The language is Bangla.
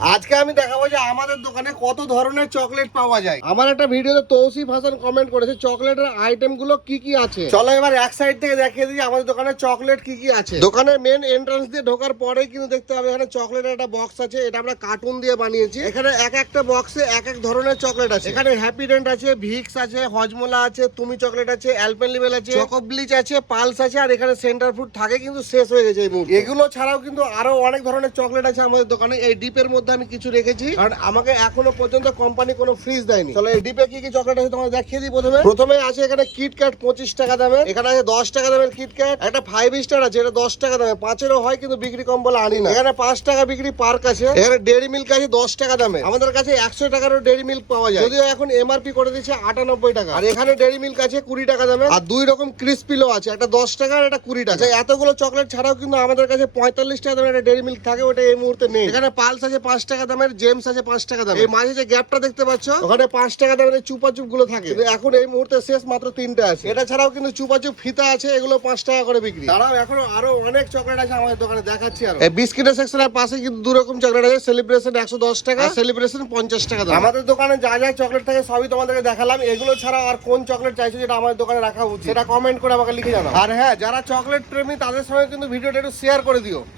আজকে আমি দেখাবো যে আমাদের দোকানে কত ধরনের চকলেট পাওয়া যায়। আমার একটা ভিডিওতে তৌসিফ হাসান কমেন্ট করেছে চকলেটের আইটেম গুলো কি কি আছে। চলো এবার এক সাইড থেকে দেখিয়ে দিই আমাদের দোকানে চকলেট কি কি আছে। দোকানের মেন এন্ট্রান্স দিয়ে ঢোকার পরে কিন্তু দেখতে হবে এখানে চকলেটের একটা বক্স আছে, এটা আমরা কার্টুন দিয়ে বানিয়েছি। এখানে এক একটা বক্সে এক এক ধরনের চকলেট আছে। এখানে হ্যাপিডেন্ট আছে, ভিক্স আছে, হজমোলা আছে, তুমি চকলেট আছে, অ্যালপেনলিবেল আছে, চকোব্লিচ আছে, পালস আছে, আর এখানে সেন্টার ফ্রুট থাকে কিন্তু শেষ হয়ে গেছে এই মুহূর্তে। এগুলো ছাড়াও কিন্তু আরো অনেক ধরনের চকলেট আছে আমাদের দোকানে। এই ডিপের মধ্যে আমি কিছু রেখেছি কারণ আমাকে এখনো পর্যন্ত কোম্পানি কোনো ফ্রিজ দেয়নি। চলো এই ডিপে কি কি চকলেট আছে তোমাকে দেখিয়ে দিই। প্রথমে আছে এখানে কিটক্যাট 25 টাকা দামের, এখানে আছে 10 টাকা দামের কিটক্যাট, একটা 5 স্টার আছে এটা 10 টাকা দামের, 5-এরও হয় কিন্তু বিক্রি কম বলে আনি না। এখানে 5 টাকা বিক্রি পার্ক আছে, এখানে ডেইরি মিল্ক আছে 10 টাকা দামে। আমাদের কাছে 100 টাকারও ডেইরি মিল্ক পাওয়া যায়, যদিও এখন এমআরপি করে দিচ্ছে 98 টাকা। আর এখানে ডেইরি মিল্ক আছে 20 টাকা দামে, আর দুই রকম ক্রিসপিলো আছে, একটা 10 টাকা আর একটা 20 টাকা। এতগুলো চকলেট ছাড়াও কিন্তু আমাদের কাছে 45 টাকা দামের একটা ডেইরি মিল্ক থাকে, ওটা এই মুহূর্তে নেই। এখানে পালস আছে 5 টাকা দামের, জেমস আছে 5 টাকা দামের। এই মাঝে যে গ্যাপটা দেখতে পাচ্ছ ওখানে 5 টাকা দামের চুপাচুপ গুলো থাকে, কিন্তু এখন এই মুহূর্তে শেষ, মাত্র 3টে আছে। এটা ছাড়াও কিন্তু চুপাচুপ ফিতা আছে, এগুলো 5 টাকা করে বিক্রি। তারাও এখনো আরো অনেক চকলেট আছে আমাদের দোকানে, দেখাচ্ছি। আর এই বিস্কিটের সেকশনের পাশে কিন্তু দু রকম চকলেট আছে, সেলিব্রেশন 110 টাকা, সেলিব্রেশন 50 টাকা দাম। আমাদের দোকানে যা যা চকলেট থাকে সবই তোমাদেরকে দেখালাম। এগুলো ছাড়া আর কোন চকলেট চাইছো যেটা আমাদের দোকানে রাখা উচিত সেটা কমেন্ট করে আমাকে লিখে জানাও। আর হ্যাঁ, যারা চকলেট প্রেমী তাদের সঙ্গে কিন্তু ভিডিওটা একটু শেয়ার করে দিও।